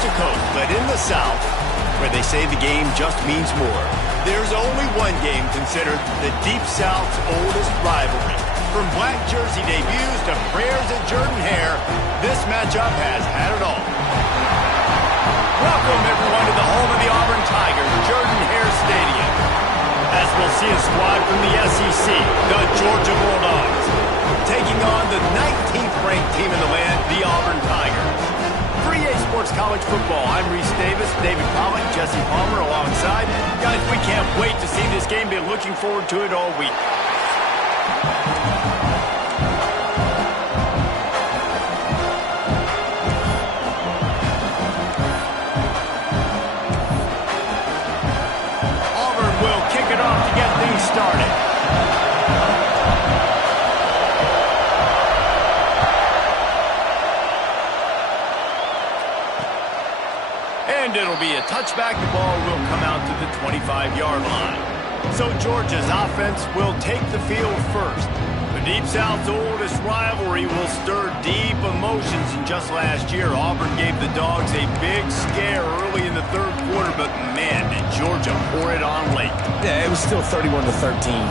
to coast, but in the South, where they say the game just means more, there's only one game considered the Deep South's oldest rivalry. From black jersey debuts to prayers at Jordan Hare, this matchup has had it all. Welcome, everyone, to the home of the Auburn Tigers, Jordan Hare Stadium. As we'll see a squad from the SEC, the Georgia Bulldogs, taking on the 19th ranked team in the land, the Auburn Tigers. For EA Sports College Football, I'm Reese Davis, David Pollock, Jesse Palmer alongside. Guys, we can't wait to see this game. Been looking forward to it all week. Auburn will kick it off to get things started. And it'll be a touchback. The ball will come out to the 25-yard line. So Georgia's offense will take the field first. The Deep South's oldest rivalry will stir deep emotions. And just last year, Auburn gave the Dogs a big scare early in the third quarter, but man, did Georgia pour it on late. Yeah, it was still 31-13,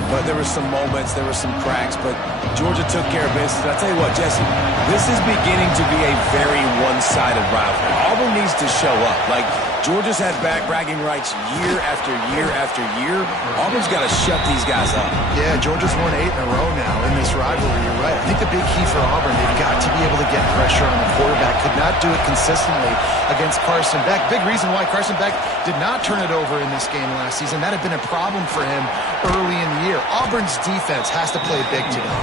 but there were some moments, there were some cracks, but Georgia took care of business. I'll tell you what, Jesse, this is beginning to be a very one-sided rivalry. Auburn needs to show up. Like, Georgia's had bragging rights year after year after year. Auburn's got to shut these guys up. Yeah, Georgia's won 8 in a row now in this rivalry. You're right. I think the big key for Auburn, they've got to be able to get pressure on the quarterback. Could not do it consistently against Carson Beck. Big reason why Carson Beck did not turn it over in this game last season. That had been a problem for him early in the year. Auburn's defense has to play big today.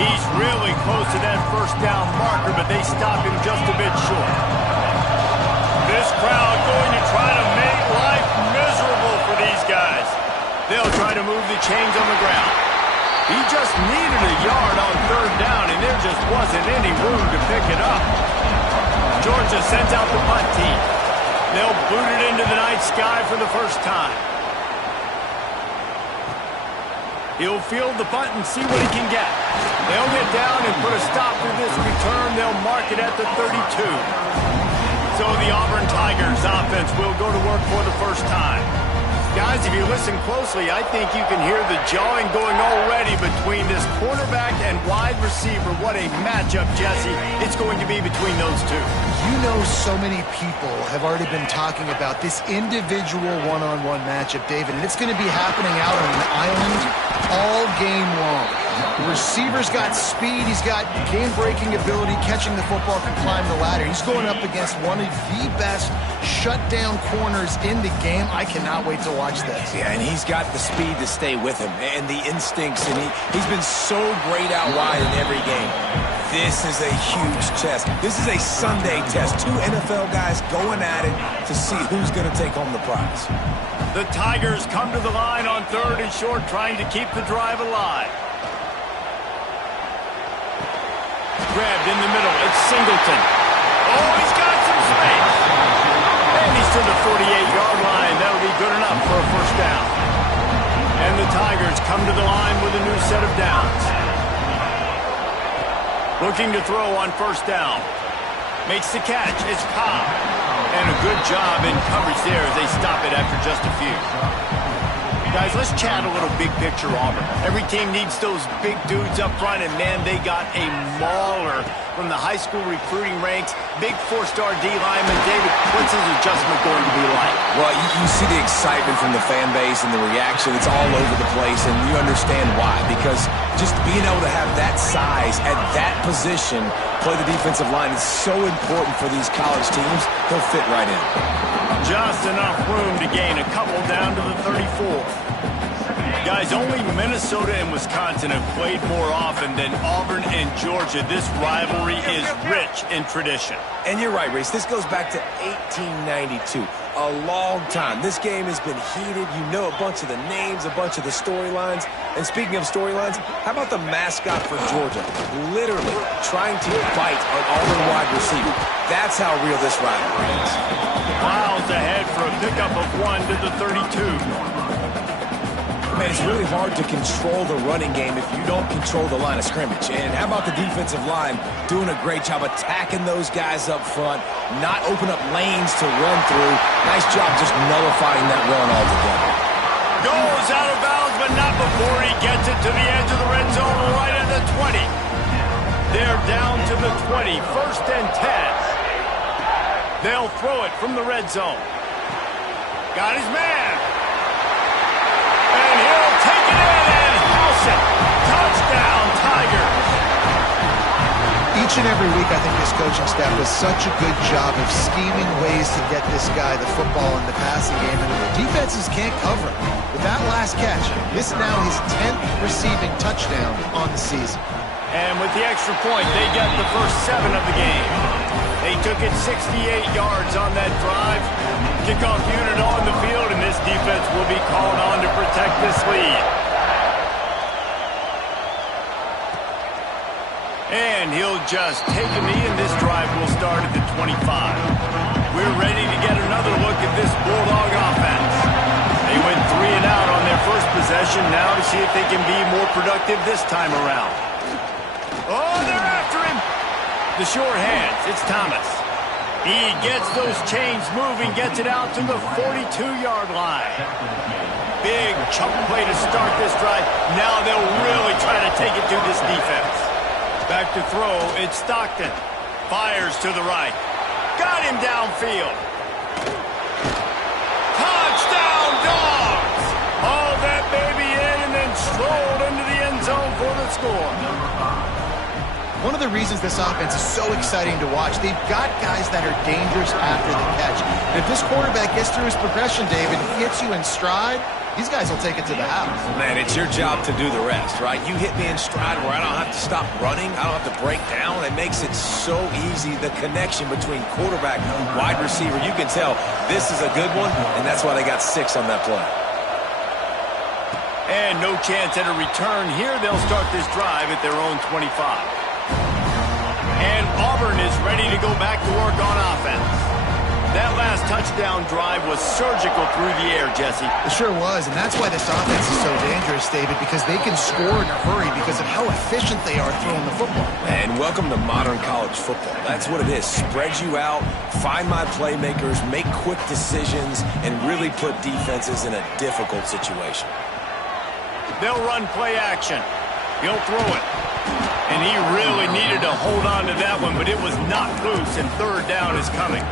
He's really close to that first down marker, but they stop him just a bit short. This crowd going to try to make life miserable for these guys. They'll try to move the chains on the ground. He just needed a yard on third down, and there just wasn't any room to pick it up. Georgia sends out the punt team. They'll boot it into the night sky for the first time. He'll field the punt and see what he can get. They'll get down and put a stop to this return. They'll mark it at the 32. So the Auburn Tigers offense will go to work for the first time. Guys, if you listen closely, I think you can hear the jawing going already between this cornerback and wide receiver. What a matchup, Jesse, it's going to be between those two. You know, so many people have already been talking about this individual one-on-one matchup, David, and it's going to be happening out on an island all game long. The receiver's got speed, he's got game-breaking ability, catching the football, can climb the ladder. He's going up against one of the best shutdown corners in the game. I cannot wait to watch this. Yeah, and he's got the speed to stay with him and the instincts, and he's been so great out wide in every game. This is a huge test. This is a Sunday test. Two NFL guys going at it to see who's going to take home the prize. The Tigers come to the line on third and short, trying to keep the drive alive. Grabbed in the middle. It's Singleton. Oh, he's got some space. And he's to the 48-yard line. That'll be good enough for a first down. And the Tigers come to the line with a new set of downs. Looking to throw on first down. Makes the catch. It's Cobb. And a good job in coverage there as they stop it after just a few. Guys, let's chat a little big picture Auburn. Every team needs those big dudes up front, and man, they got a mauler from the high school recruiting ranks. Big four-star D lineman. David, what's his adjustment going to be like? Well, you see the excitement from the fan base and the reaction. It's all over the place, and you understand why. Because just being able to have that size at that position, play the defensive line, is so important for these college teams. He'll fit right in. Just enough room to gain a couple down to the 34. Guys, only Minnesota and Wisconsin have played more often than Auburn and Georgia. This rivalry is rich in tradition. And you're right, Reese. This goes back to 1892. A long time. This game has been heated. You know a bunch of the names, a bunch of the storylines. And speaking of storylines, how about the mascot for Georgia? Literally trying to bite an Auburn wide receiver. That's how real this rivalry is. Miles ahead for a pickup of 1 to the 32. Man, it's really hard to control the running game if you don't control the line of scrimmage. And how about the defensive line doing a great job attacking those guys up front, not open up lanes to run through. Nice job just nullifying that run altogether. Goes out of bounds, but not before he gets it to the edge of the red zone right at the 20. They're down to the 20, 1st and 10. They'll throw it from the red zone. Got his man. And he'll take it in and house it. Touchdown, Tigers. Each and every week, I think this coaching staff does such a good job of scheming ways to get this guy the football in the passing game, and the defenses can't cover it. With that last catch, this now his 10th receiving touchdown on the season. And with the extra point, they get the first 7 of the game. They took it 68 yards on that drive. Kickoff unit on the field, and this defense will be called on to protect this lead. And he'll just take a knee, and this drive will start at the 25. We're ready to get another look at this Bulldog offense. They went 3 and out on their first possession, now to see if they can be more productive this time around. Oh, they're after him. The sure hands, it's Thomas. He gets those chains moving, gets it out to the 42-yard line. Big chunk play to start this drive. Now they'll really try to take it to this defense. Back to throw, it's Stockton. Fires to the right. Got him downfield. Touchdown, Dogs! Haul that baby in and then strolled into the end zone for the score. One of the reasons this offense is so exciting to watch, they've got guys that are dangerous after the catch. And if this quarterback gets through his progression, David, and hits you in stride, these guys will take it to the house. Man, it's your job to do the rest, right? You hit me in stride where I don't have to stop running. I don't have to break down. It makes it so easy, the connection between quarterback and wide receiver. You can tell this is a good one, and that's why they got 6 on that play. And no chance at a return here. They'll start this drive at their own 25. And Auburn is ready to go back to work on offense. That last touchdown drive was surgical through the air, Jesse. It sure was, and that's why this offense is so dangerous, David, because they can score in a hurry because of how efficient they are throwing the football. And welcome to modern college football. That's what it is. Spread you out, find my playmakers, make quick decisions, and really put defenses in a difficult situation. They'll run play action. He'll throw it. And he really needed to hold on to that one, but it was knocked loose, and 3rd down is coming.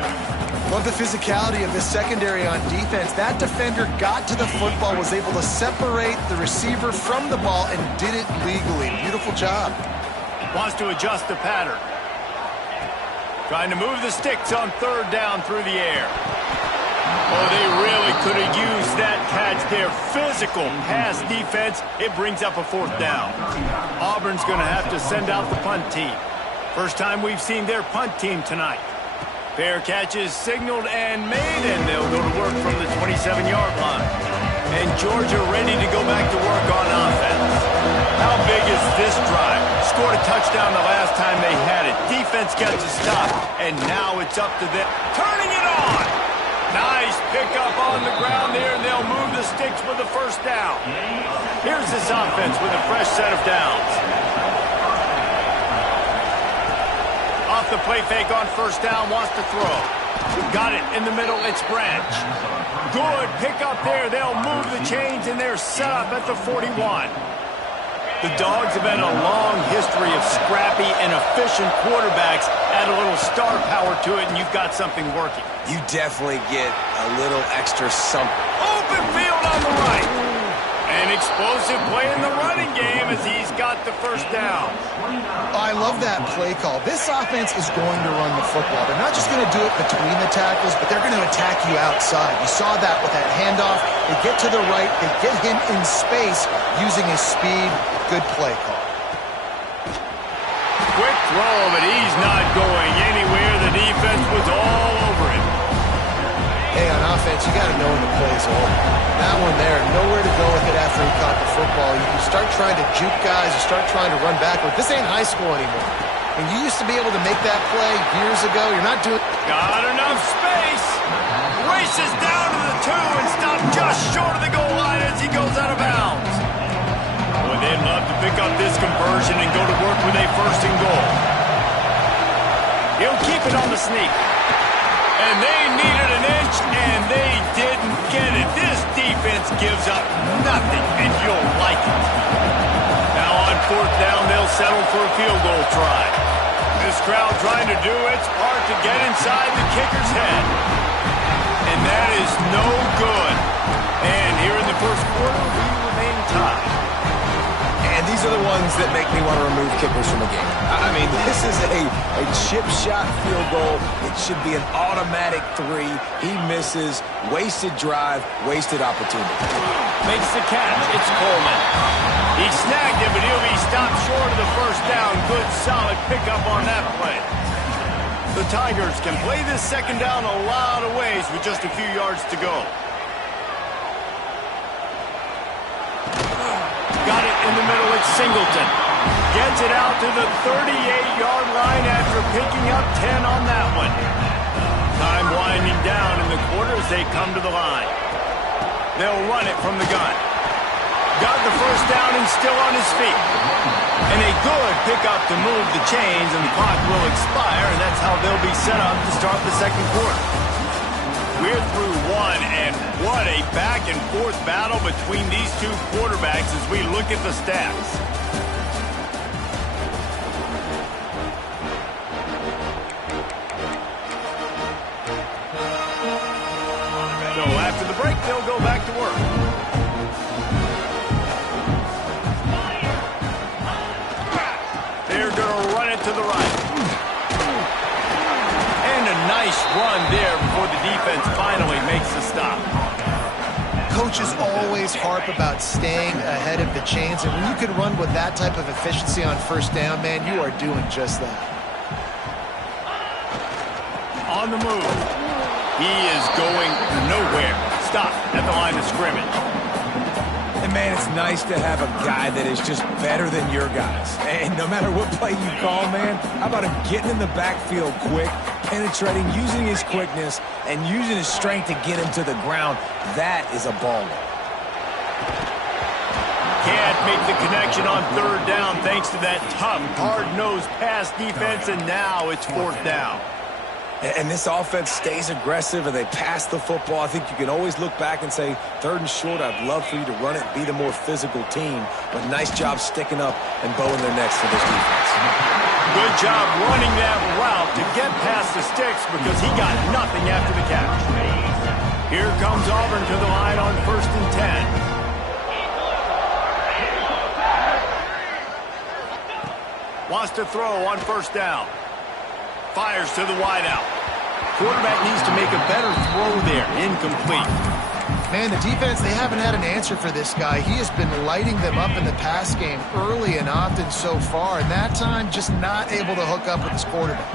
Love the physicality of this secondary on defense. That defender got to the football, was able to separate the receiver from the ball, and did it legally. Beautiful job. Wants to adjust the pattern. Trying to move the sticks on 3rd down through the air. Oh, they really could have used that catch there. Physical pass defense. It brings up a 4th down. Auburn's going to have to send out the punt team. First time we've seen their punt team tonight. Fair catches signaled and made, and they'll go to work from the 27-yard line. And Georgia ready to go back to work on offense. How big is this drive? Scored a touchdown the last time they had it. Defense gets a stop, and now it's up to them. Turning it on! Nice pickup on the ground there, and they'll move the sticks for the 1st down. Here's this offense with a fresh set of downs. Off the play fake on 1st down, wants to throw. Got it in the middle, it's Branch. Good pickup there, they'll move the chains, and they're set up at the 41. The Dogs have had a long history of scrappy and efficient quarterbacks. Add a little star power to it, and you've got something working. You definitely get a little extra something. Open field on the right. An explosive play in the running game as he's got the 1st down. I love that play call. This offense is going to run the football. They're not just going to do it between the tackles, but they're going to attack you outside. You saw that with that handoff. They get to the right. They get him in space using his speed. Good play call. Quick throw, but he's not going anywhere. The defense was all over him. Hey, on offense, you got to know when the play is over. That one there, nowhere to go with it after he caught the football. You start trying to juke guys. You start trying to run backward. This ain't high school anymore. And you used to be able to make that play years ago. You're not doing... Got enough space. Races down to the 2 and stopped just short of the goal line as he goes out of bounds. up this conversion and go to work with a first and goal. He'll keep it on the sneak. And they needed an inch, and they didn't get it. This defense gives up nothing, and you'll like it. Now on fourth down, they'll settle for a field goal try. This crowd trying to do its part to get inside the kicker's head. And that is no good. And here in the first quarter, we remain tied. And these are the ones that make me want to remove kickers from the game. I mean, this is a chip shot field goal. It should be an automatic 3. He misses. Wasted drive, wasted opportunity. Makes the catch. It's Coleman. He snagged him, but he'll be stopped short of the first down. Good, solid pickup on that play. The Tigers can play this second down a lot of ways with just a few yards to go. Got it in the middle. It's Singleton. Gets it out to the 38-yard line after picking up 10 on that one. Time winding down in the quarter as they come to the line. They'll run it from the gun. Got the first down and still on his feet. And a good pickup to move the chains, and the clock will expire, and that's how they'll be set up to start the second quarter. We're through one, and what a back-and-forth battle between these two quarterbacks as we look at the stats. So after the break, they'll go back to work. They're going to run it to the right. And a nice run there before the defense finally makes the stop. Coaches always harp about staying ahead of the chains, and when you can run with that type of efficiency on first down, man, you are doing just that. On the move. He is going nowhere. Stop at the line of scrimmage. And, man, it's nice to have a guy that is just better than your guys. And no matter what play you call, man, how about him getting in the backfield quick, penetrating, using his quickness, and using his strength to get him to the ground. That is a baller. Can't make the connection on third down thanks to that tough, hard-nosed pass defense, and now it's fourth down. And this offense stays aggressive and they pass the football. I think you can always look back and say, third and short, I'd love for you to run it and be the more physical team. But nice job sticking up and bowing their necks for this defense. Good job running that route to get past the sticks because he got nothing after the catch. Here comes Auburn to the line on 1st and 10. Wants to throw on first down. Fires to the wideout. Quarterback needs to make a better throw there. Incomplete. Man, the defense, they haven't had an answer for this guy. He has been lighting them up in the pass game early and often so far, and that time just not able to hook up with his quarterback.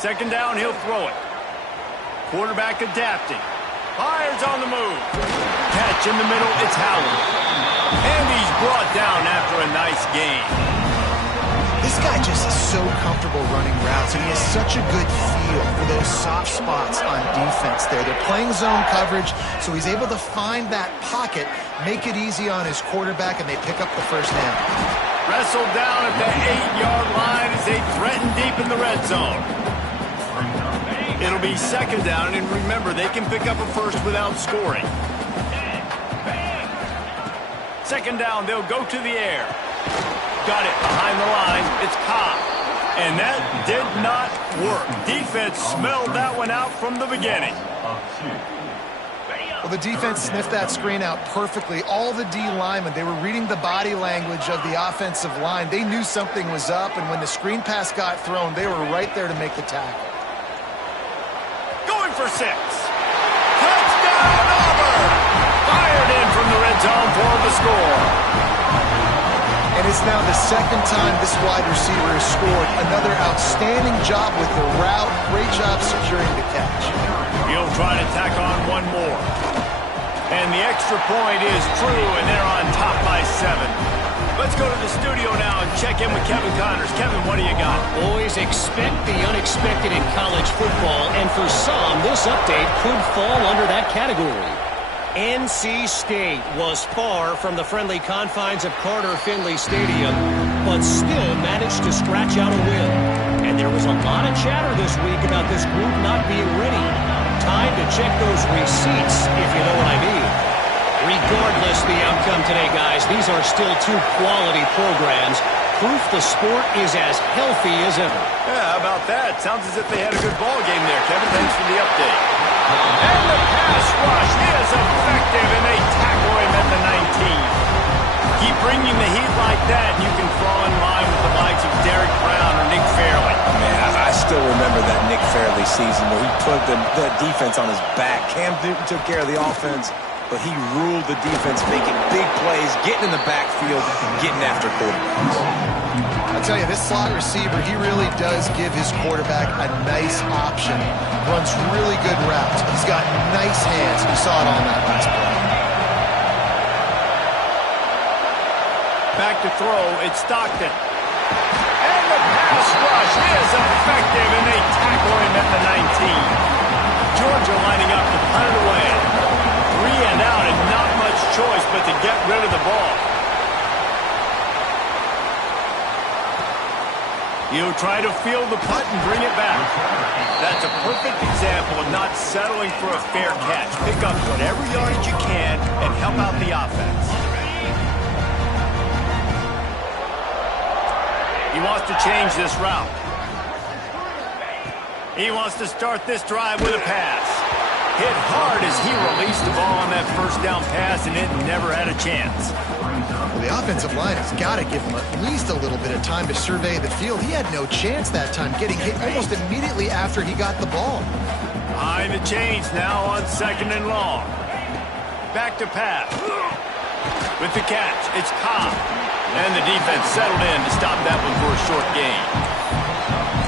Second down, he'll throw it. Quarterback adapting. Fires on the move. Catch in the middle, it's Howard. And he's brought down after a nice gain. This guy just is so comfortable running routes, and he has such a good feel for those soft spots on defense there. They're playing zone coverage, so he's able to find that pocket, make it easy on his quarterback, and they pick up the first down. Wrestled down at the 8-yard line as they threaten deep in the red zone. It'll be second down, and remember, they can pick up a first without scoring. Second down, they'll go to the air. Got it behind the line. It's Cobb. And that did not work. Defense smelled that one out from the beginning. Well, the defense sniffed that screen out perfectly. All the D linemen, they were reading the body language of the offensive line. They knew something was up, and when the screen pass got thrown, they were right there to make the tackle. Going for 6. Touchdown, Auburn! Fired in from the red zone for the score. And it's now the second time this wide receiver has scored. Another outstanding job with the route. Great job securing the catch. He'll try to tack on one more. And the extra point is true, and they're on top by 7. Let's go to the studio now and check in with Kevin Connors. Kevin, what do you got? Always expect the unexpected in college football, and for some, this update could fall under that category. NC State was far from the friendly confines of Carter-Finley Stadium, but still managed to scratch out a win. And there was a lot of chatter this week about this group not being ready. Time to check those receipts, if you know what I mean. Regardless the outcome today, guys, these are still two quality programs. Proof the sport is as healthy as ever. Yeah, how about that? Sounds as if they had a good ball game there, Kevin. Thanks for the update. And the pass rush is effective, and they tackle him at the 19. Keep bringing the heat like that, and you can fall in line with the likes of Derek Brown or Nick Fairley. Man, I still remember that Nick Fairley season where he put the defense on his back. Cam Newton took care of the offense, but he ruled the defense, making big plays, getting in the backfield, getting after quarterbacks. I'll tell you, this slot receiver, he really does give his quarterback a nice option. Runs really good routes. He's got nice hands. We saw it on that last play. Back to throw, it's Stockton. And the pass rush is effective, and they tackle him at the 19. Georgia lining up to punt it away. 3 and out, and not much choice but to get rid of the ball. He'll try to field the punt and bring it back. That's a perfect example of not settling for a fair catch. Pick up whatever yardage you can and help out the offense. He wants to change this route. He wants to start this drive with a pass. Hit hard as he released the ball on that first down pass, and it never had a chance. Well, the offensive line has got to give him at least a little bit of time to survey the field. He had no chance that time, getting hit almost immediately after he got the ball. Behind the chains now on 2nd and long. Back to pass. With the catch, it's Cobb. And the defense settled in to stop that one for a short gain.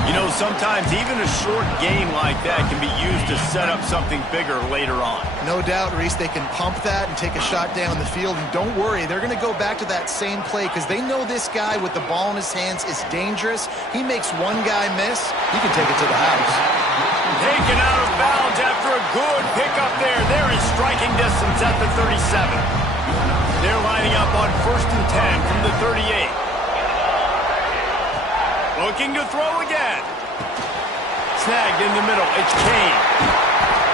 You know, sometimes even a short gain like that can be used to set up something bigger later on. No doubt, Reese, they can pump that and take a shot down the field. And don't worry, they're going to go back to that same play because they know this guy with the ball in his hands is dangerous. He makes one guy miss, he can take it to the house. Taken out of bounds after a good pickup there. They're in striking distance at the 37. They're lining up on 1st and 10 from the 38. Looking to throw again. Snagged in the middle. It's Kane.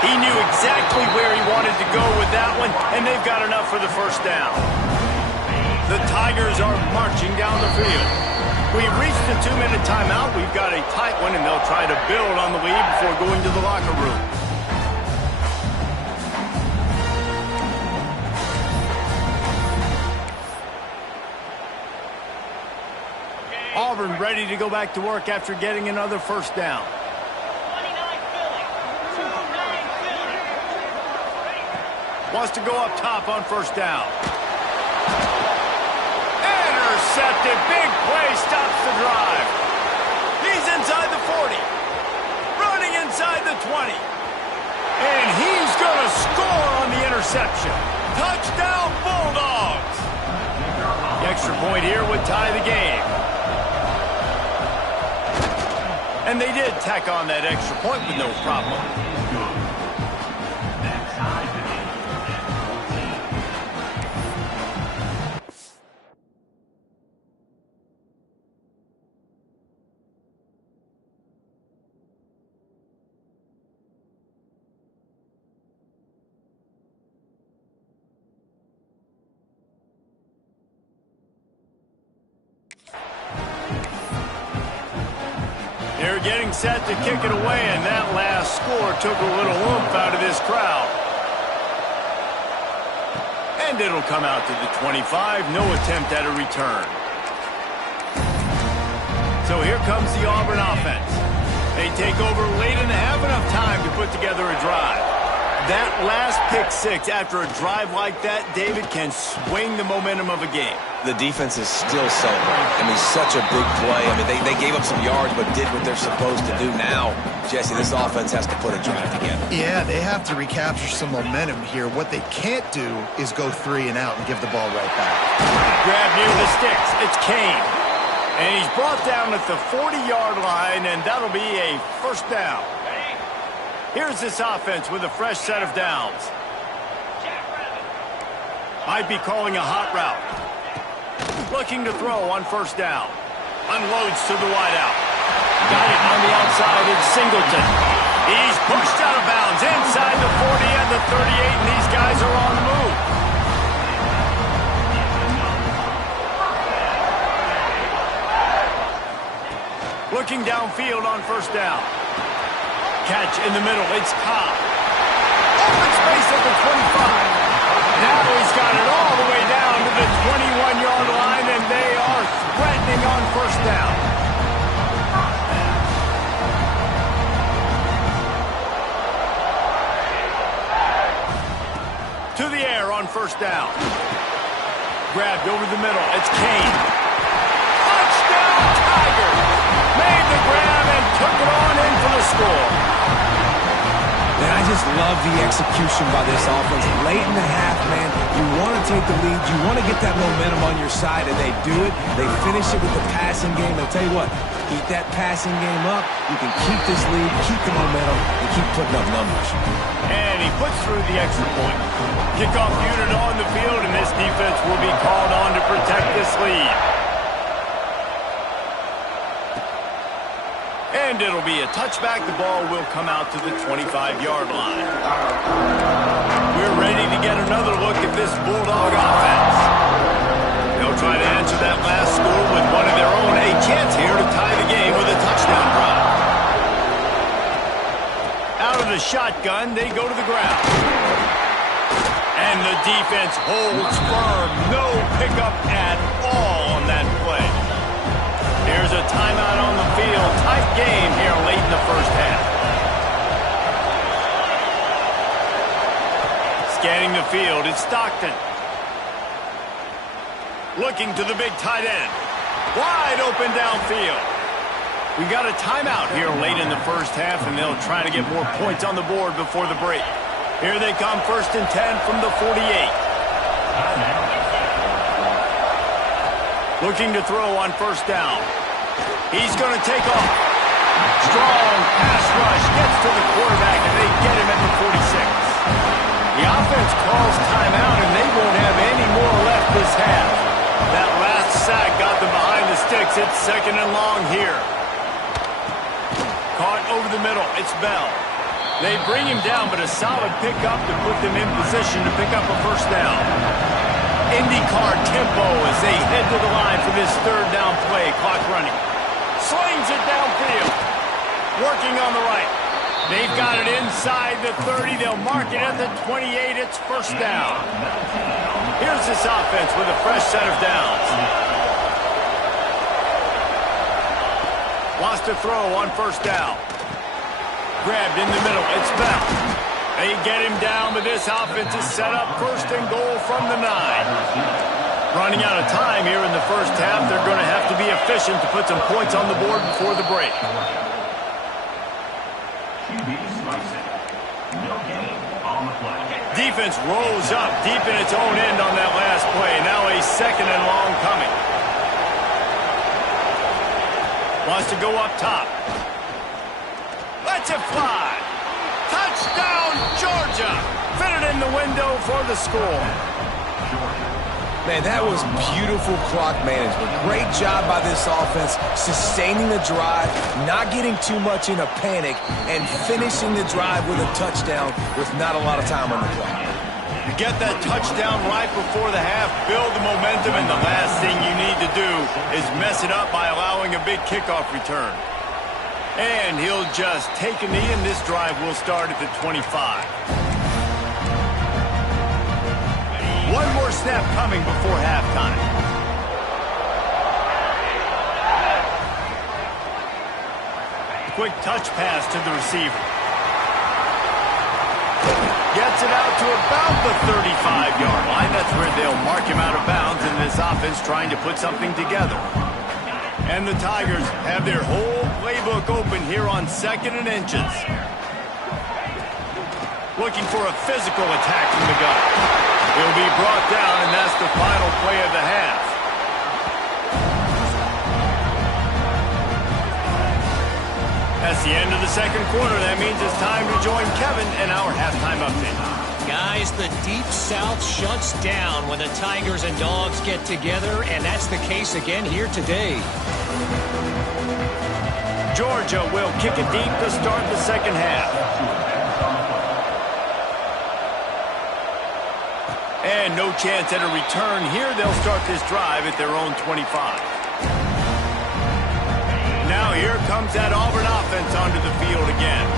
He knew exactly where he wanted to go with that one, and they've got enough for the first down. The Tigers are marching down the field. We've reached the 2-minute timeout. We've got a tight one, and they'll try to build on the lead before going to the locker room. Auburn ready to go back to work after getting another first down. Wants to go up top on 1st down. Intercepted. Big play stops the drive. He's inside the 40. Running inside the 20. And he's going to score on the interception. Touchdown Bulldogs. The extra point here would tie the game. And they did tack on that extra point with no problem. They're getting set to kick it away, and that last score took a little oomph out of this crowd. And it'll come out to the 25. No attempt at a return. So here comes the Auburn offense. They take over late in the half, enough time to put together a drive. That last pick six after a drive like that, David, can swing the momentum of a game. The defense is still celebrating. I mean, such a big play. I mean, they gave up some yards but did what they're supposed to do. Now, Jesse, this offense has to put a drive together. Yeah, they have to recapture some momentum here. What they can't do is go 3 and out and give the ball right back. Grab near the sticks. It's Kane. And he's brought down at the 40-yard line, and that'll be a first down. Here's this offense with a fresh set of downs. Might be calling a hot route. Looking to throw on first down. Unloads to the wideout. Got it on the outside. It's Singleton. He's pushed out of bounds inside the 40 and the 38, and these guys are on the move. Looking downfield on first down. Catch in the middle. It's Cobb. Open space at the 25. Now he's got it all the way down to the 21-yard line, and they are threatening on first down. To the air on first down. Grabbed over the middle. It's Kane. Touchdown, Tigers! Made the grab and took it on in for the score. Man, I just love the execution by this offense. Late in the half, man, you want to take the lead. You want to get that momentum on your side, and they do it. They finish it with the passing game. I'll tell you what, keep that passing game up. You can keep this lead, keep the momentum, and keep putting up numbers. And he puts through the extra point. Kickoff unit on the field, and this defense will be called on to protect this lead. And it'll be a touchback. The ball will come out to the 25-yard line. We're ready to get another look at this Bulldog offense. They'll try to answer that last score with one of their own. A chance here to tie the game with a touchdown drive. Out of the shotgun, they go to the ground. And the defense holds firm. No pickup at all on that play. Here's a timeout on the field. Tight game here late in the first half. Scanning the field, it's Stockton. Looking to the big tight end. Wide open downfield. We got a timeout here late in the first half, and they'll try to get more points on the board before the break. Here they come, 1st and 10 from the 48. Looking to throw on first down. He's going to take off. Strong pass rush. Gets to the quarterback, and they get him at the 46. The offense calls timeout, and they won't have any more left this half. That last sack got them behind the sticks. It's 2nd and long here. Caught over the middle. It's Bell. They bring him down, but a solid pickup to put them in position to pick up a first down. IndyCar tempo as they head to the line for this 3rd down play. Clock running. Slings it downfield. Working on the right. They've got it inside the 30. They'll mark it at the 28. It's first down. Here's this offense with a fresh set of downs. Wants to throw on first down. Grabbed in the middle. It's Bell. They get him down, but this offense is set up 1st and goal from the 9. Running out of time here in the first half. They're going to have to be efficient to put some points on the board before the break. Defense rolls up deep in its own end on that last play. Now a 2nd and long coming. Wants to go up top. Lets it fly. Touchdown, Georgia. Fit it in the window for the score. Man, that was beautiful clock management. Great job by this offense, sustaining the drive, not getting too much in a panic, and finishing the drive with a touchdown with not a lot of time on the clock. You get that touchdown right before the half, build the momentum, and the last thing you need to do is mess it up by allowing a big kickoff return. And he'll just take a knee, and this drive will start at the 25. One more snap coming before halftime. Quick touch pass to the receiver. Gets it out to about the 35-yard line. That's where they'll mark him out of bounds in this offense trying to put something together. And the Tigers have their whole playbook open here on 2nd and inches. Looking for a physical attack from the gun. He'll be brought down, and that's the final play of the half. That's the end of the 2nd quarter. That means it's time to join Kevin in our halftime update. Guys, the Deep South shuts down when the Tigers and Dogs get together, and that's the case again here today. Georgia will kick it deep to start the second half. And no chance at a return here. They'll start this drive at their own 25. Now here comes that Auburn offense onto the field again.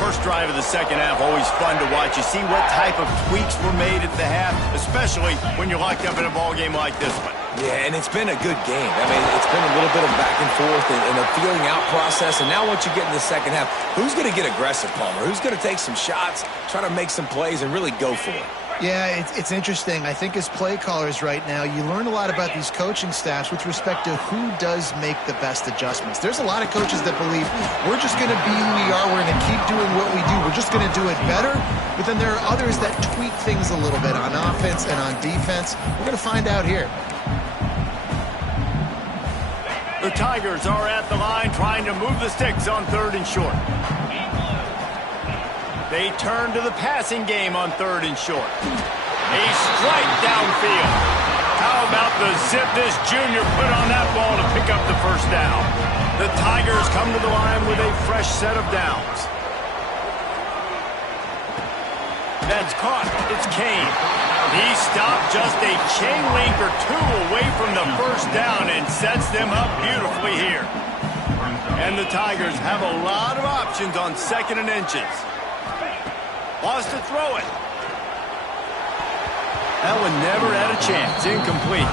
First drive of the second half, always fun to watch. You see what type of tweaks were made at the half, especially when you're locked up in a ball game like this one. Yeah, and it's been a good game. I mean, it's been a little bit of back and forth and a feeling out process. And now once you get in the second half, who's going to get aggressive, Palmer? Who's going to take some shots, try to make some plays, and really go for it? Yeah, it's interesting. I think as play callers right now, you learn a lot about these coaching staffs with respect to who does make the best adjustments. There's a lot of coaches that believe we're just going to be who we are. We're going to keep doing what we do. We're just going to do it better. But then there are others that tweak things a little bit on offense and on defense. We're going to find out here. The Tigers are at the line trying to move the sticks on 3rd and short. They turn to the passing game on 3rd and short. A strike downfield. How about the zip this junior put on that ball to pick up the first down? The Tigers come to the line with a fresh set of downs. That's caught. It's Kane. He stopped just a chain link or two away from the first down and sets them up beautifully here. And the Tigers have a lot of options on 2nd and inches. Wants to throw it. That one never had a chance. Incomplete.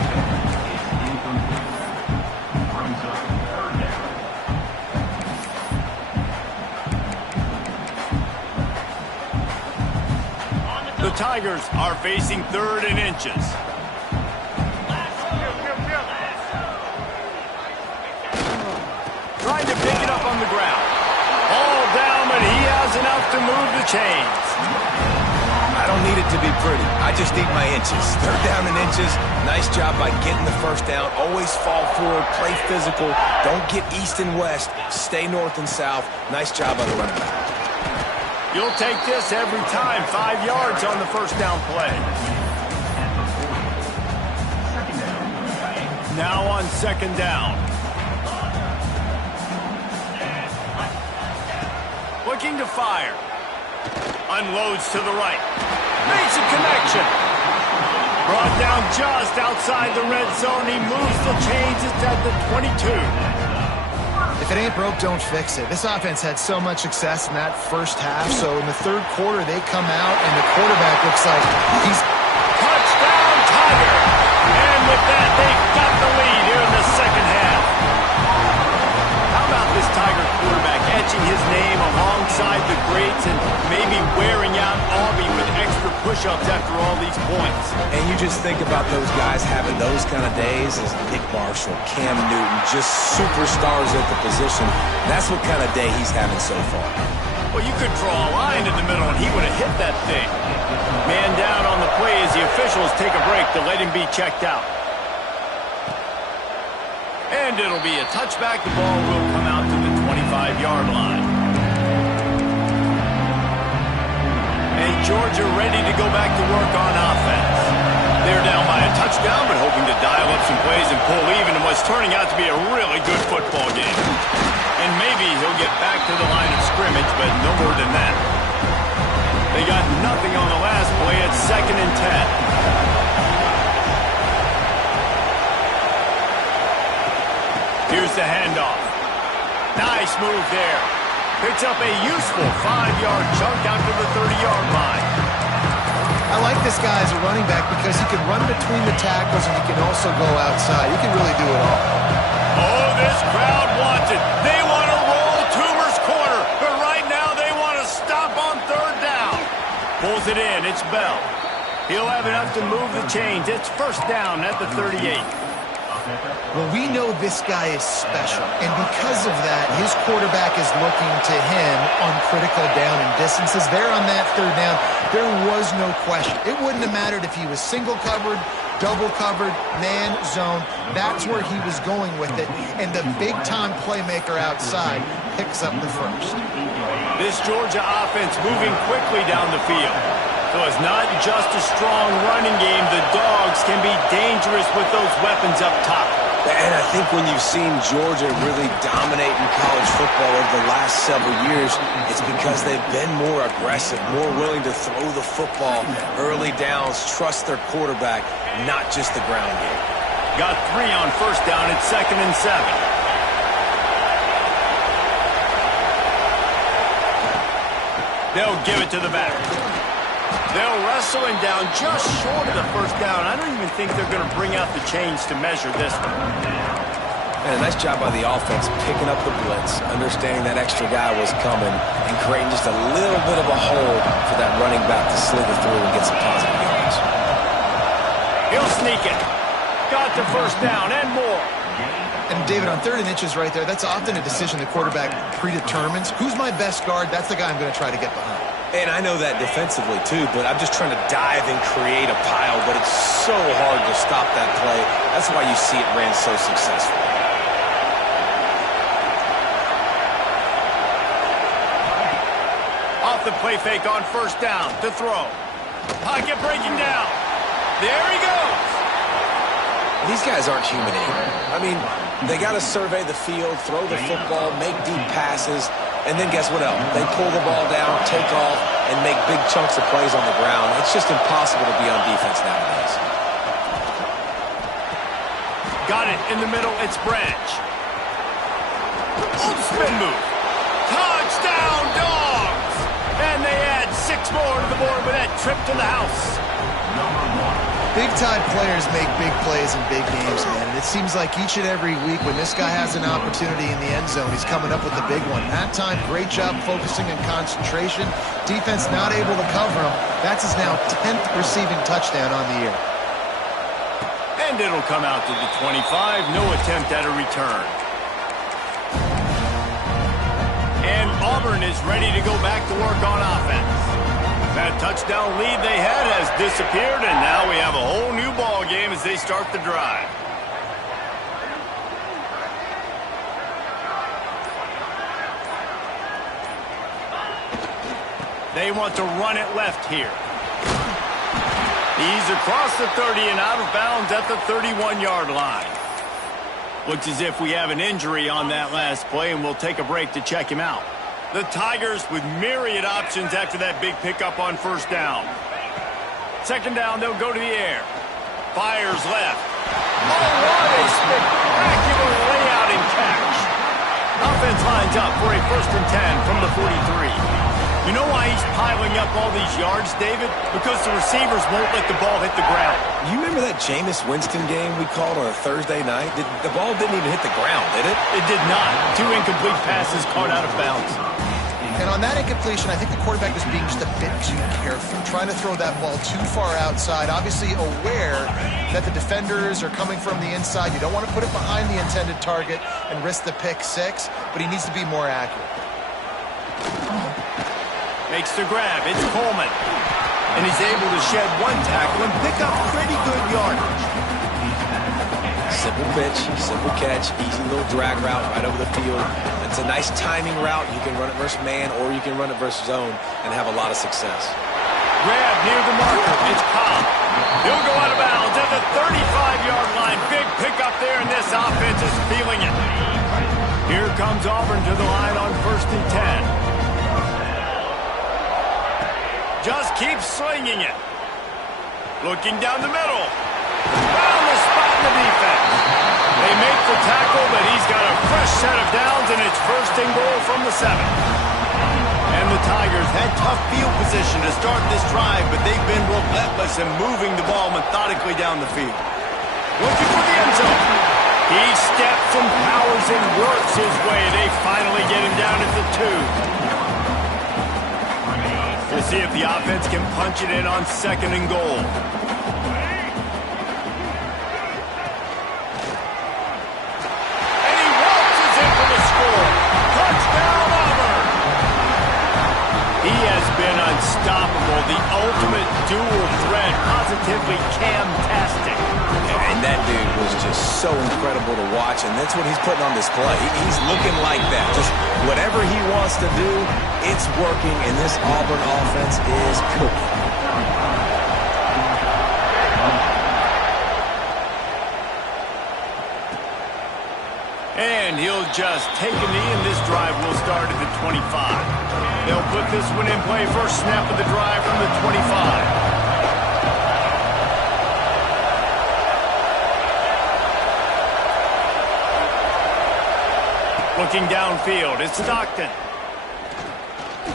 The Tigers are facing 3rd and inches. Trying to pick it up on the ground. All down, but he has enough to move the chains. I don't need it to be pretty. I just need my inches. 3rd down and inches. Nice job by getting the first down. Always fall forward, play physical. Don't get east and west. Stay north and south. Nice job by the running back. You'll take this every time. 5 yards on the first down play. Now on 2nd down. Looking to fire. Unloads to the right. Makes a connection. Brought down just outside the red zone. He moves the chains. It's at the 22. If it ain't broke, don't fix it. This offense had so much success in that first half, so in the 3rd quarter, they come out, and the quarterback looks like he's... Touchdown, Tiger! And with that, they've got the lead here in the second half. How about this Tiger quarterback etching his name alongside the greats and maybe wearing out Aubie with extra push-ups after all these points? And you just think about those guys having those kind of days as Nick Marshall, Cam Newton, just superstars at the position. That's what kind of day he's having so far. Well, you could draw a line in the middle and he would have hit that thing. Man down on the play as the officials take a break to let him be checked out. And it'll be a touchback. The ball will come out to the 25-yard line. And Georgia ready to go back to work on offense. They're down by a touchdown, but hoping to dial up some plays and pull even in what's turning out to be a really good football game. And maybe he'll get back to the line of scrimmage, but no more than that. They got nothing on the last play. It's 2nd and 10. Here's the handoff. Nice move there. Picks up a useful 5-yard chunk out to the 30-yard line. I like this guy as a running back because he can run between the tackles and he can also go outside. He can really do it all. Oh, this crowd wants it. They want to roll Toomer's corner, but right now they want to stop on 3rd down. Pulls it in. It's Bell. He'll have enough to move the chains. It's 1st down at the 38. Well, we know this guy is special, and because of that, his quarterback is looking to him on critical down and distances. There on that 3rd down, there was no question. It wouldn't have mattered if he was single covered, double covered, man, zone. That's where he was going with it, and the big-time playmaker outside picks up the first. This Georgia offense moving quickly down the field. So it's not just a strong running game. The Dogs can be dangerous with those weapons up top. And I think when you've seen Georgia really dominate in college football over the last several years, it's because they've been more aggressive, more willing to throw the football early downs, trust their quarterback, not just the ground game. Got 3 on first down at 2nd and 7. They'll give it to the back. They'll wrestle him down just short of the first down. I don't even think they're going to bring out the chains to measure this one. And a nice job by the offense picking up the blitz, understanding that extra guy was coming, and creating just a little bit of a hole for that running back to slither through and get some positive yards. He'll sneak it. Got the first down and more. And David, on 3rd and inches right there, that's often a decision the quarterback predetermines. Who's my best guard? That's the guy I'm going to try to get behind. And I know that defensively, too, but I'm just trying to dive and create a pile, but it's so hard to stop that play. That's why you see it ran so successfully. Off the play fake on first down to throw. Pocket breaking down. There he goes. These guys aren't human either. I mean, they got to survey the field, throw the football, make deep passes, and then guess what else? They pull the ball down, take off, and make big chunks of plays on the ground. It's just impossible to be on defense nowadays. Got it in the middle. It's Branch. Spin move. Touchdown, Dogs! And they add 6 more to the board with that trip to the house. Big-time players make big plays in big games, man. And it seems like each and every week when this guy has an opportunity in the end zone, he's coming up with the big one. That time, great job focusing and concentration. Defense not able to cover him. That's his now 10th receiving touchdown on the year. And it'll come out to the 25. No attempt at a return. And Auburn is ready to go back to work on offense. That touchdown lead they had has disappeared, and now we have a whole new ball game as they start the drive. They want to run it left here. He's across the 30 and out of bounds at the 31-yard line. Looks as if we have an injury on that last play, and we'll take a break to check him out. The Tigers with myriad options after that big pickup on first down. 2nd down, they'll go to the air. Fires left. Oh, what a spectacular layout and catch. Offense lines up for a 1st and 10 from the 43. You know why he's piling up all these yards, David? Because the receivers won't let the ball hit the ground. You remember that Jameis Winston game we called on a Thursday night? The ball didn't even hit the ground, did it? It did not. 2 incomplete passes caught out of bounds. And on that incompletion, I think the quarterback was being just a bit too careful, trying to throw that ball too far outside, obviously aware that the defenders are coming from the inside. You don't want to put it behind the intended target and risk the pick 6, but he needs to be more accurate. Makes the grab. It's Coleman. And he's able to shed 1 tackle and pick up pretty good yardage. Simple pitch, simple catch, easy little drag route right over the field. It's a nice timing route. You can run it versus man or you can run it versus zone and have a lot of success. Grab near the marker. It's Cobb. He'll go out of bounds at the 35-yard line. Big pickup there, and this offense is feeling it. Here comes Auburn to the line on 1st and 10. Just keeps slinging it. Looking down the middle. Found the spot in the defense. They make the tackle, but he's got a fresh set of downs, and it's 1st and goal from the 7. And the Tigers had tough field position to start this drive, but they've been relentless in moving the ball methodically down the field. Looking for the end zone. He steps and powers and works his way. They finally get him down at the 2. We'll see if the offense can punch it in on 2nd and goal. And he waltzes in for the score. Touchdown, Auburn! He has been unstoppable. The ultimate dual threat. Positively Cam-tastic. And that dude was just so incredible to watch, and that's what he's putting on display. He's looking like that. Just whatever he wants to do, it's working, and this Auburn offense is cooking. he'll just take a knee, and this drive will start at the 25. They'll put this one in play. First snap of the drive from the 25. Looking downfield, it's Stockton.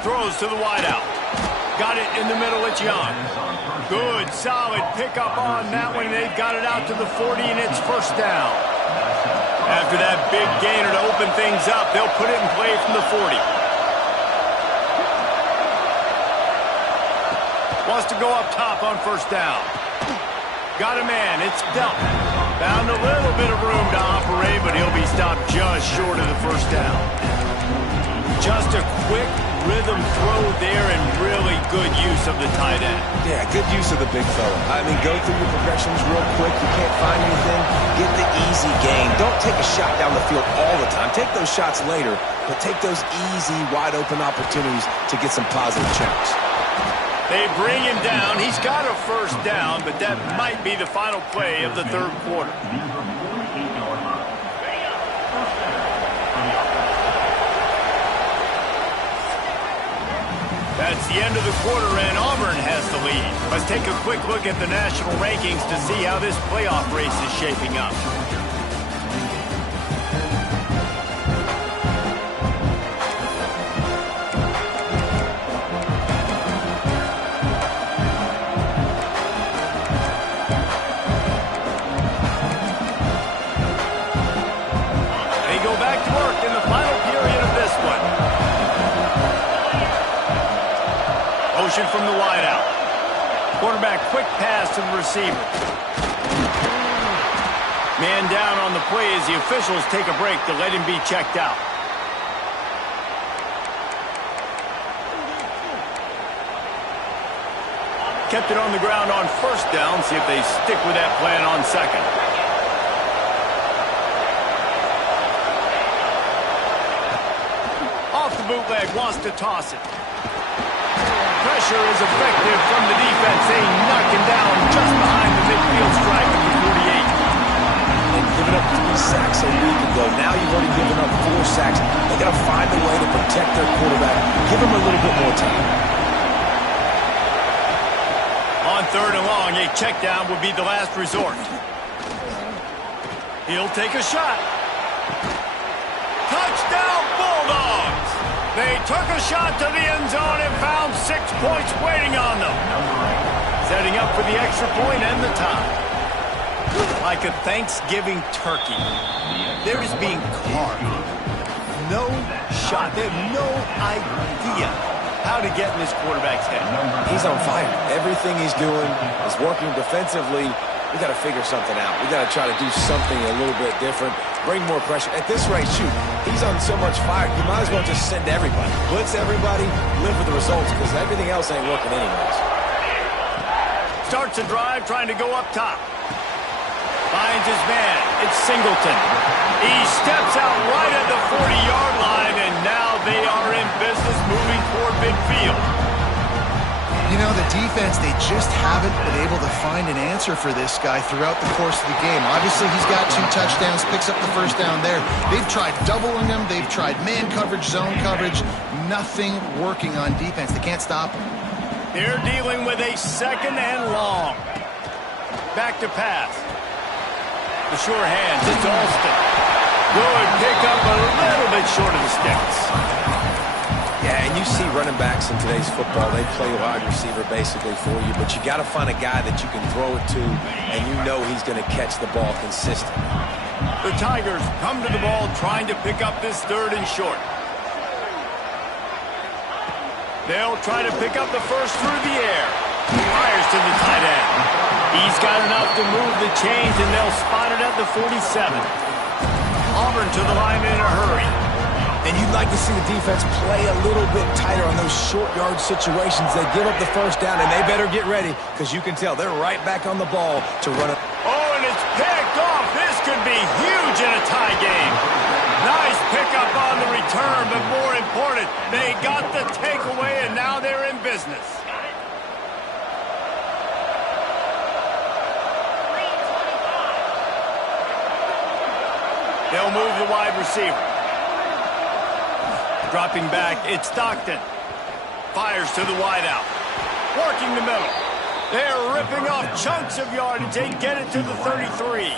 Throws to the wideout. Got it in the middle, it's Young. Good, solid pickup on that one. They've got it out to the 40, and it's first down. After that big gainer to open things up, they'll put it in play from the 40. Wants to go up top on first down. Got a man, it's Delton. Found a little bit of room to operate, but he'll be stopped just short of the first down. Just a quick rhythm throw there and really good use of the tight end. Yeah, good use of the big fella. I mean, go through your progressions real quick. You can't find anything. Get the easy gain. Don't take a shot down the field all the time. Take those shots later, but take those easy, wide-open opportunities to get some positive chunks. They bring him down. He's got a first down, but that might be the final play of the third quarter. That's the end of the quarter, and Auburn has the lead. Let's take a quick look at the national rankings to see how this playoff race is shaping up. From the wideout. Quarterback quick pass to the receiver. Man down on the play as the officials take a break to let him be checked out. Kept it on the ground on first down. See if they stick with that plan on second. Off the bootleg, wants to toss it. Pressure is effective from the defense. They knock him down just behind the midfield stripe at the 48. They've given up 3 sacks a week ago. Now you've already given up 4 sacks. They got to find a way to protect their quarterback. Give him a little bit more time. On third and long, a check down would be the last resort. He'll take a shot. Touchdown, Bulldogs! They took a shot to the end zone and found 6 points waiting on them. Setting up for the extra point and the tie. Like a Thanksgiving turkey, they're just being carved. No shot. They have no idea how to get in this quarterback's head. He's on fire. Everything he's doing is working defensively. We got to figure something out. We got to try to do something a little bit different. Bring more pressure. At this rate, shoot, he's on so much fire, you might as well just send everybody. Blitz everybody, live with the results, because everything else ain't working anyways. Starts a drive trying to go up top. Finds his man. It's Singleton. He steps out right at the 40-yard line, and now they are in business moving toward midfield. You know, the defense, they just haven't been able to find an answer for this guy throughout the course of the game. Obviously, he's got 2 touchdowns, picks up the first down there. They've tried doubling him. They've tried man coverage, zone coverage. Nothing working on defense. They can't stop him. They're dealing with a second and long. Back to pass. The sure hands, it's Alston. Good pickup, a little bit short of the sticks. Yeah, and you see running backs in today's football, they play wide receiver basically for you, but you got to find a guy that you can throw it to, and you know he's going to catch the ball consistently. The Tigers come to the ball trying to pick up this third and short. They'll try to pick up the first through the air. Fires to the tight end. He's got enough to move the chains, and they'll spot it at the 47. Auburn to the line in a hurry. And you'd like to see the defense play a little bit tighter on those short yard situations. They give up the first down, and they better get ready, because you can tell they're right back on the ball to run it. Oh, and it's picked off. This could be huge in a tie game. Nice pickup on the return, but more important, they got the takeaway, and now they're in business. They'll move the wide receiver. Dropping back, it's Stockton. Fires to the wideout. Working the middle. They're ripping off chunks of yardage. They get it to the 33.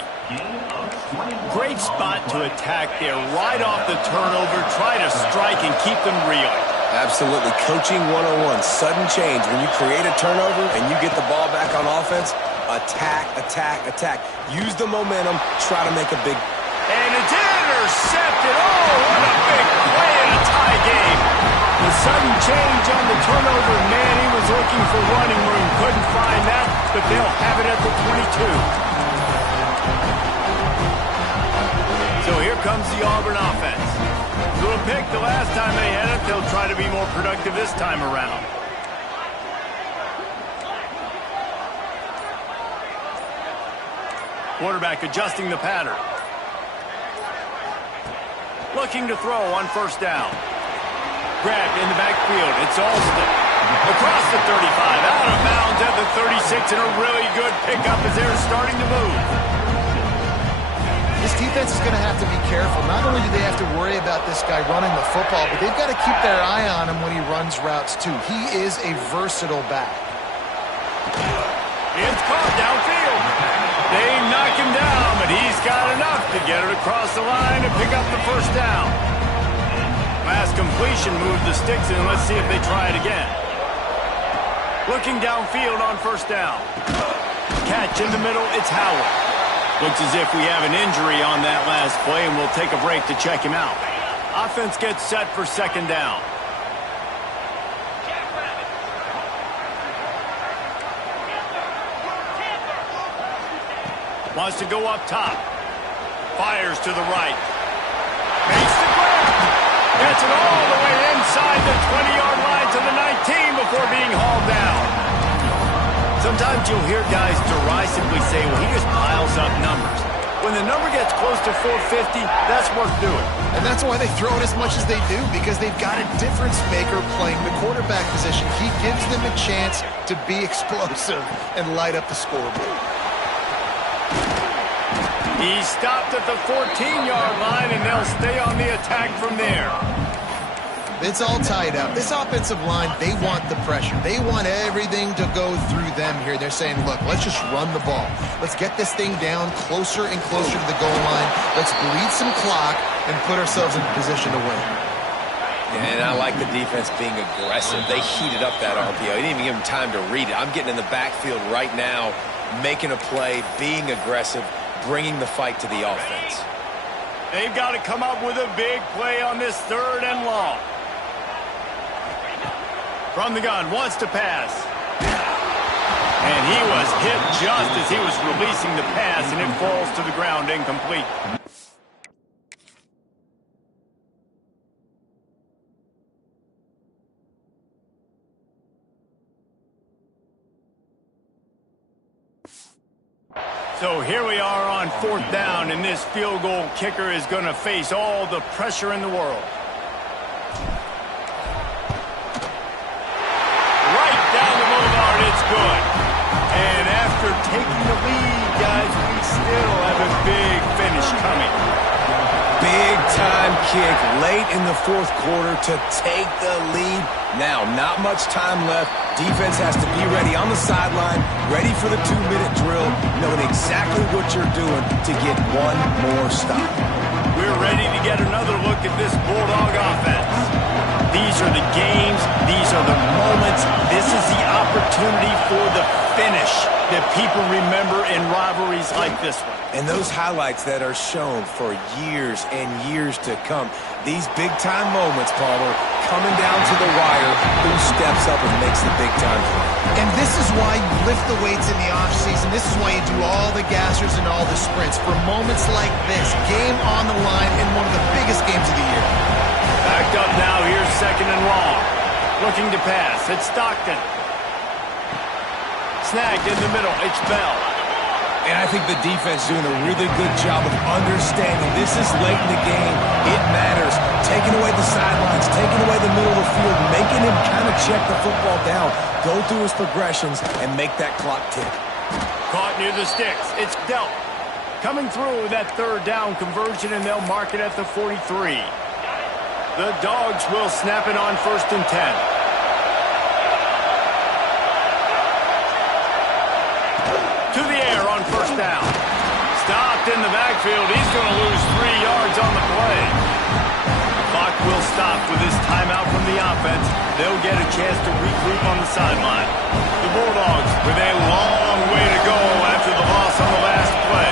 Great spot to attack there. Right off the turnover. Try to strike and keep them reeling. Absolutely. Coaching 101. Sudden change. When you create a turnover and you get the ball back on offense, attack, attack, attack. Use the momentum. Try to make a big... And it's intercepted. Oh, what a big play in a tie game. The sudden change on the turnover. Man, he was looking for running room. Couldn't find that, but they'll have it at the 22. So here comes the Auburn offense. Threw a pick the last time they had it. They'll try to be more productive this time around. Quarterback adjusting the pattern. Looking to throw on first down. Grabbed in the backfield. It's Alston. Across the 35. Out of bounds at the 36. And a really good pickup as they're starting to move. This defense is going to have to be careful. Not only do they have to worry about this guy running the football, but they've got to keep their eye on him when he runs routes too. He is a versatile back. It's caught downfield. They knock him down, but he's got enough to get it across the line and pick up the first down. Last completion moved the sticks in. Let's see if they try it again. Looking downfield on first down. Catch in the middle, it's Howard. Looks as if we have an injury on that last play, and we'll take a break to check him out. Offense gets set for second down. Wants to go up top. Fires to the right. Makes the grab. Gets it all the way inside the 20-yard line to the 19 before being hauled down. Sometimes you'll hear guys derisively say, well, he just piles up numbers. When the number gets close to 450, that's worth doing. And that's why they throw it as much as they do, because they've got a difference maker playing the quarterback position. He gives them a chance to be explosive and light up the scoreboard. He stopped at the 14-yard line, and they'll stay on the attack from there. It's all tied up. This offensive line, they want the pressure. They want everything to go through them here. They're saying, look, let's just run the ball. Let's get this thing down closer and closer to the goal line. Let's bleed some clock and put ourselves in a position to win. And I like the defense being aggressive. They heated up that RPO. They didn't even give them time to read it. I'm getting in the backfield right now, making a play, being aggressive, bringing the fight to the offense. They've got to come up with a big play on this third and long. From the gun, wants to pass. And he was hit just as he was releasing the pass, and it falls to the ground incomplete. So here we are on fourth down, and this field goal kicker is going to face all the pressure in the world. Right down the boulevard, it's good. And after taking the lead, guys, we still have a big finish coming. Big-time kick late in the fourth quarter to take the lead. Now, not much time left. Defense has to be ready on the sideline, ready for the 2-minute drill, knowing exactly what you're doing to get one more stop. We're ready to get another look at this Bulldog offense. These are the games. These are the moments. This is the opportunity for the finish that people remember in rivalries like this one. And those highlights that are shown for years and years to come. These big-time moments, Palmer, coming down to the wire, who steps up and makes the big-time play. And this is why you lift the weights in the offseason. This is why you do all the gassers and all the sprints. For moments like this, game on the line in one of the biggest games of the year. Backed up now, here's second and long. Looking to pass, it's Stockton. Snagged in the middle, it's Bell. And I think the defense is doing a really good job of understanding this is late in the game. It matters. Taking away the sidelines, taking away the middle of the field, making him kind of check the football down, go through his progressions, and make that clock tick. Caught near the sticks. It's Delp. coming through with that third down conversion, and they'll mark it at the 43. The Dogs will snap it on 1st and 10. To the air on 1st down. Stopped in the backfield. He's going to lose 3 yards on the play. The clock will stop with this timeout from the offense. They'll get a chance to regroup on the sideline. The Bulldogs with a long way to go after the loss on the last play.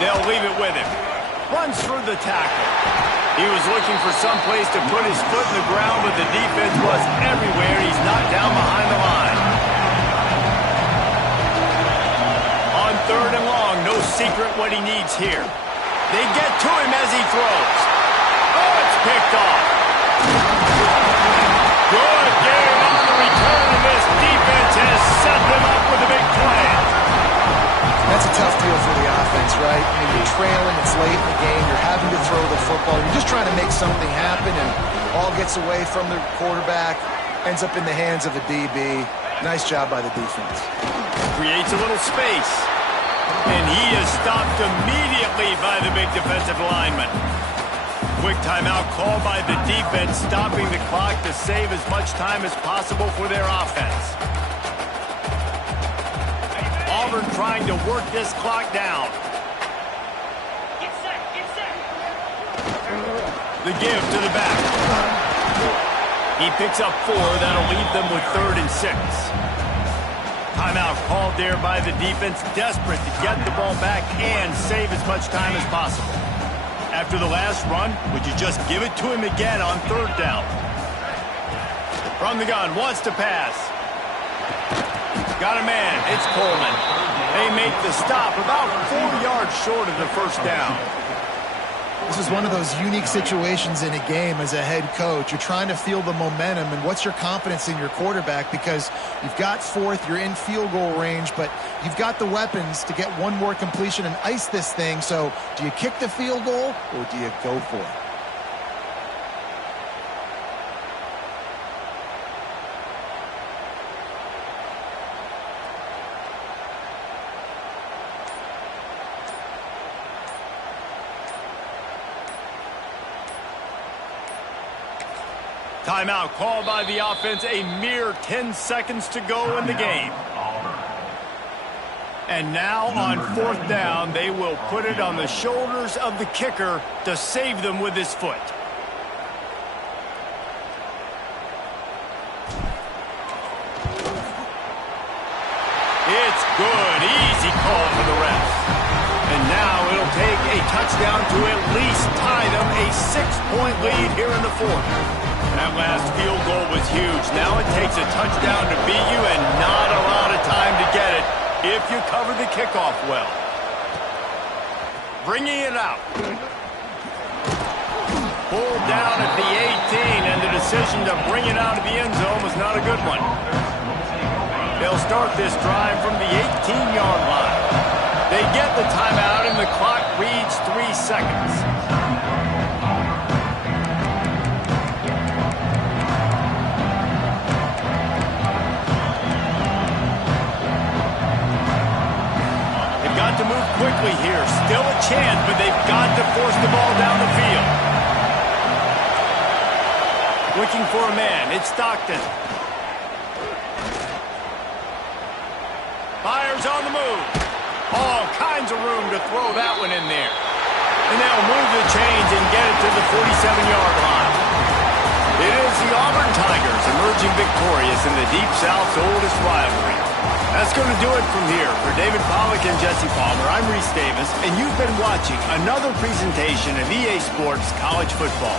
They'll leave it with him. Runs for the tackle. He was looking for some place to put his foot in the ground, but the defense was everywhere. He's knocked down behind the line. On 3rd and long, no secret what he needs here. They get to him as he throws. Oh, it's picked off. Good game on the return, and this defense has set them up with a big play. That's a tough deal for the offense, right? I mean, you're trailing, it's late in the game, you're having to throw the football, you're just trying to make something happen, and all gets away from the quarterback, ends up in the hands of a DB. Nice job by the defense. Creates a little space, and he is stopped immediately by the big defensive lineman. Quick timeout called by the defense, stopping the clock to save as much time as possible for their offense. Auburn trying to work this clock down. Get set, get set. The give to the back. He picks up 4. That'll leave them with 3rd and 6. Timeout called there by the defense, desperate to get the ball back and save as much time as possible. After the last run, would you just give it to him again on 3rd down? From the gun, wants to pass. Got a man, it's Coleman. They make the stop about 4 yards short of the 1st down. This is one of those unique situations in a game as a head coach. You're trying to feel the momentum, and what's your confidence in your quarterback, because you've got 4th, you're in field goal range, but you've got the weapons to get one more completion and ice this thing. So do you kick the field goal or do you go for it? Timeout called by the offense, a mere 10 seconds to go in the game. And now on 4th down, they will put it on the shoulders of the kicker to save them with his foot. It's good. Easy call for the refs. And now it'll take a touchdown to at least tie them a 6-point lead here in the 4th. That last field goal was huge. Now it takes a touchdown to beat you and not a lot of time to get it if you cover the kickoff well. Bringing it out. Pulled down at the 18, and the decision to bring it out of the end zone was not a good one. They'll start this drive from the 18-yard line. They get the timeout, and the clock reads 3 seconds. To move quickly here. Still a chance, but they've got to force the ball down the field. Looking for a man. It's Stockton. Fires on the move. All kinds of room to throw that one in there. And they'll move the chains and get it to the 47-yard line. It is the Auburn Tigers emerging victorious in the Deep South's oldest rivalry. That's going to do it from here. For David Pollack and Jesse Palmer, I'm Reese Davis, and you've been watching another presentation of EA Sports College Football.